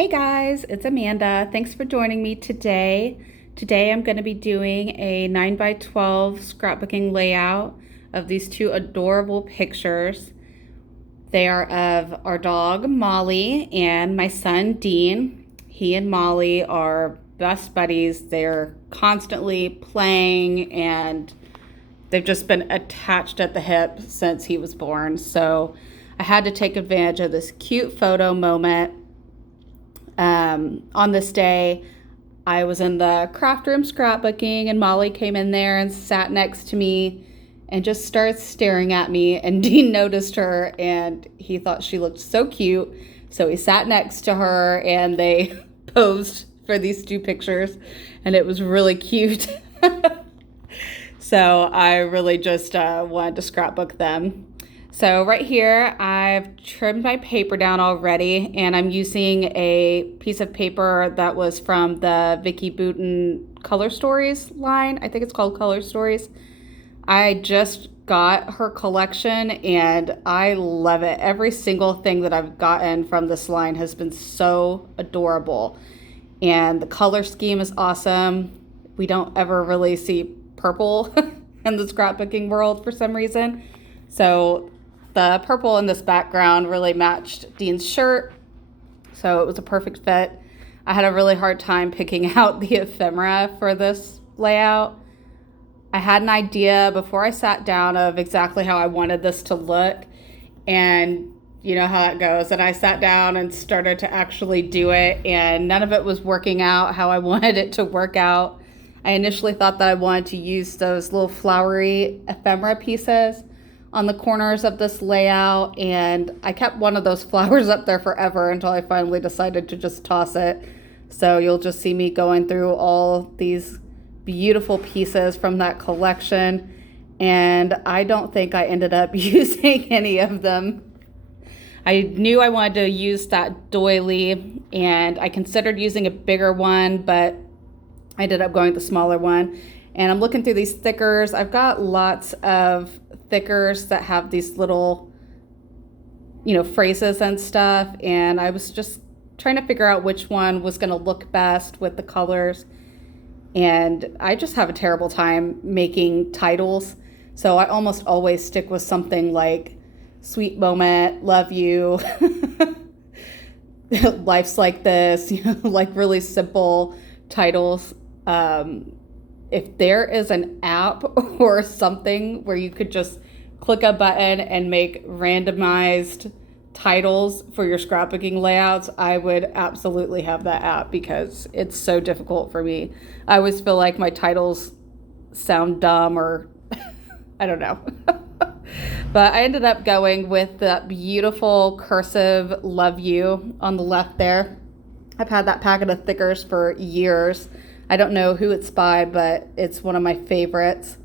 Hey guys, it's Amanda. Thanks for joining me today. Today I'm going to be doing a 9 by 12 scrapbooking layout of these two adorable pictures. They are of our dog Molly and my son Dean. He and Molly are best buddies. They're constantly playing and they've just been attached at the hip since he was born. So I had to take advantage of this cute photo moment. On this day, I was in the craft room scrapbooking, and Molly came in there and sat next to me and just started staring at me. And Dean noticed her, and he thought she looked so cute. So he sat next to her, and they posed for these two pictures, and it was really cute. So I really just wanted to scrapbook them. So right here, I've trimmed my paper down already, and I'm using a piece of paper that was from the Vicky Boutin Color Stories line. I think it's called Color Stories. I just got her collection, and I love it. Every single thing that I've gotten from this line has been so adorable, and the color scheme is awesome. We don't ever really see purple in the scrapbooking world for some reason. So the purple in this background really matched Dean's shirt, so it was a perfect fit. I had a really hard time picking out the ephemera for this layout. I had an idea before I sat down of exactly how I wanted this to look, and you know how it goes. And I sat down and started to actually do it, and none of it was working out how I wanted it to work out. I initially thought that I wanted to use those little flowery ephemera pieces on the corners of this layout, and I kept one of those flowers up there forever until I finally decided to just toss it. So you'll just see me going through all these beautiful pieces from that collection, and I don't think I ended up using any of them. I knew I wanted to use that doily, and I considered using a bigger one, but I ended up going with the smaller one. And I'm looking through these thickers. I've got lots of thickers that have these little, phrases and stuff. And I was just trying to figure out which one was going to look best with the colors. And I just have a terrible time making titles. So I almost always stick with something like Sweet Moment, Love You, Life's Like This, like really simple titles. If there is an app or something where you could just click a button and make randomized titles for your scrapbooking layouts, I would absolutely have that app because it's so difficult for me. I always feel like my titles sound dumb or I don't know. But I ended up going with that beautiful cursive Love You on the left there. I've had that packet of thickers for years. I don't know who it's by, but it's one of my favorites.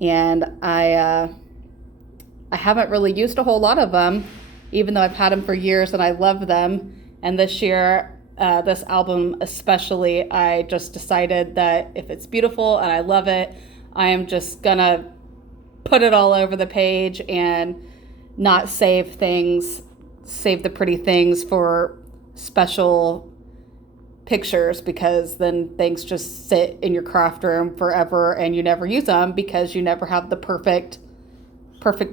And I haven't really used a whole lot of them, even though I've had them for years and I love them. And this year, this album especially, I just decided that if it's beautiful and I love it, I am just gonna put it all over the page and not save the pretty things for special pictures, because then things just sit in your craft room forever and you never use them because you never have the perfect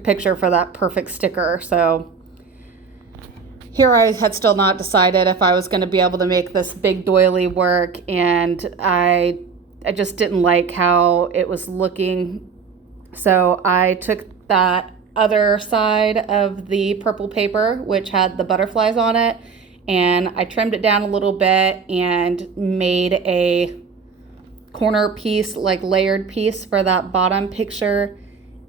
picture for that perfect sticker. So here I had still not decided if I was going to be able to make this big doily work, and I just didn't like how it was looking. So I took that other side of the purple paper, which had the butterflies on it, and I trimmed it down a little bit and made a corner piece, like layered piece for that bottom picture.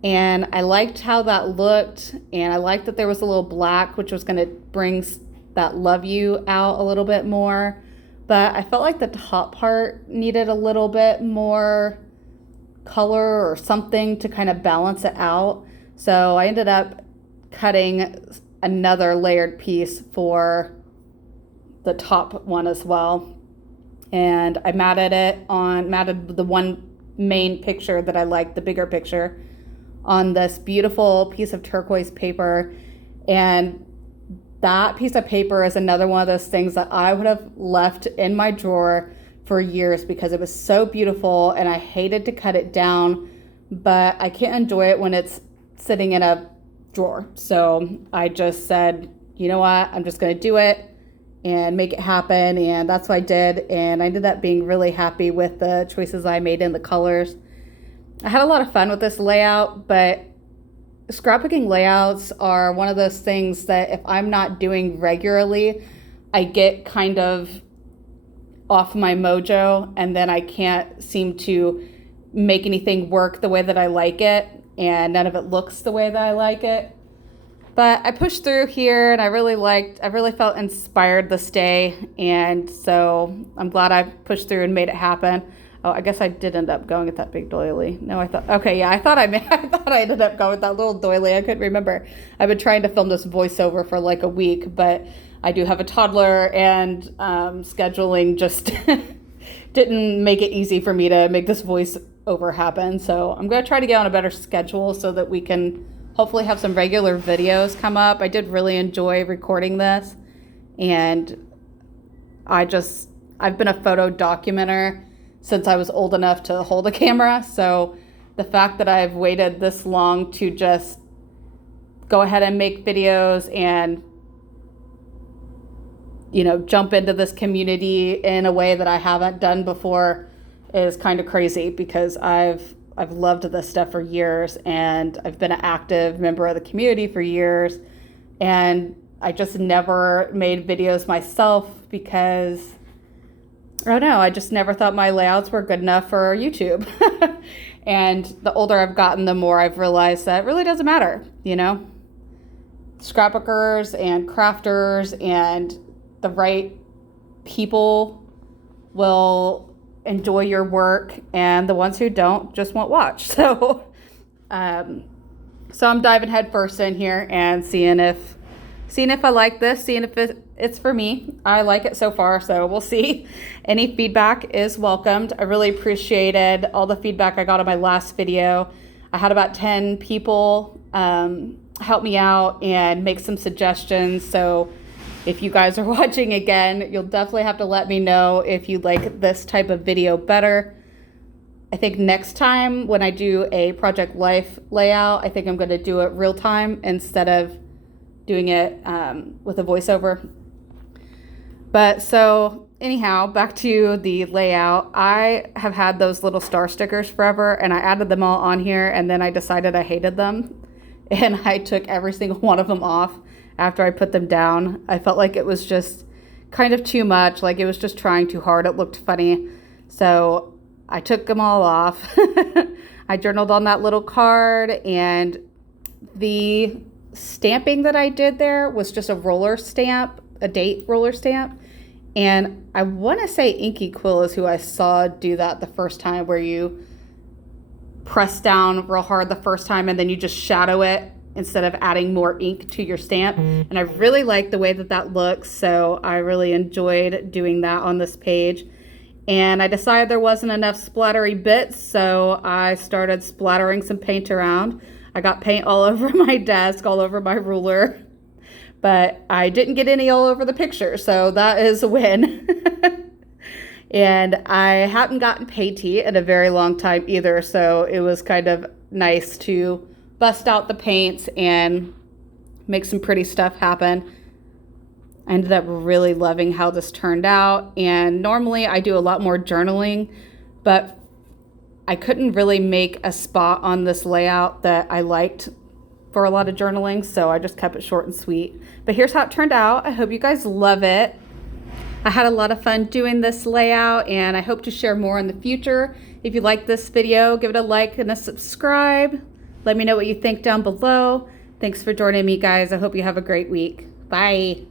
And I liked how that looked, and I liked that there was a little black, which was going to bring that Love You out a little bit more. But I felt like the top part needed a little bit more color or something to kind of balance it out. So I ended up cutting another layered piece for the top one as well, and I matted the one main picture that I liked, the bigger picture, on this beautiful piece of turquoise paper. And that piece of paper is another one of those things that I would have left in my drawer for years because it was so beautiful and I hated to cut it down, but I can't enjoy it when it's sitting in a drawer. So I just said, you know what, I'm just going to do it and make it happen. And that's what I did. And I ended up being really happy with the choices I made in the colors. I had a lot of fun with this layout, but scrapbooking layouts are one of those things that if I'm not doing regularly, I get kind of off my mojo and then I can't seem to make anything work the way that I like it, and none of it looks the way that I like it. But I pushed through here and I really felt inspired this day, and so I'm glad I pushed through and made it happen. Oh, I guess I did end up going with that big doily. No, I thought I thought I ended up going with that little doily. I couldn't remember. I've been trying to film this voiceover for like a week, but I do have a toddler, and scheduling just didn't make it easy for me to make this voiceover happen. So I'm going to try to get on a better schedule so that we can hopefully have some regular videos come up. I did really enjoy recording this, and I've been a photo documenter since I was old enough to hold a camera. So the fact that I've waited this long to just go ahead and make videos and, you know, jump into this community in a way that I haven't done before is kind of crazy, because I've loved this stuff for years, and I've been an active member of the community for years, and I just never made videos myself because I don't know, I just never thought my layouts were good enough for YouTube. And the older I've gotten, the more I've realized that it really doesn't matter, you know? Scrapbookers and crafters and the right people will enjoy your work, and the ones who don't just won't watch. So I'm diving head first in here and seeing if I like this, seeing if it's for me. I like it so far, so we'll see. Any feedback is welcomed. I really appreciated all the feedback I got on my last video. I had about 10 people help me out and make some suggestions. So if you guys are watching again, you'll definitely have to let me know if you like this type of video better. I think next time when I do a Project Life layout, I think I'm going to do it real time instead of doing it with a voiceover. But so anyhow, back to the layout. I have had those little star stickers forever, and I added them all on here, and then I decided I hated them, and I took every single one of them off after I put them down. I felt like it was just kind of too much, like it was just trying too hard. It looked funny, so I took them all off. I journaled on that little card, and the stamping that I did there was just a roller stamp, a date roller stamp. And I want to say Inky Quill is who I saw do that the first time, where you press down real hard the first time and then you just shadow it instead of adding more ink to your stamp. And I really like the way that looks, so I really enjoyed doing that on this page. And I decided there wasn't enough splattery bits, so I started splattering some paint around. I got paint all over my desk, all over my ruler, but I didn't get any all over the picture, so that is a win. And I hadn't gotten painty in a very long time either, so it was kind of nice to bust out the paints and make some pretty stuff happen. I ended up really loving how this turned out, and normally I do a lot more journaling, but I couldn't really make a spot on this layout that I liked for a lot of journaling, so I just kept it short and sweet. But here's how it turned out. I hope you guys love it. I had a lot of fun doing this layout, and I hope to share more in the future. If you like this video, give it a like and a subscribe. Let me know what you think down below. Thanks for joining me, guys. I hope you have a great week. Bye.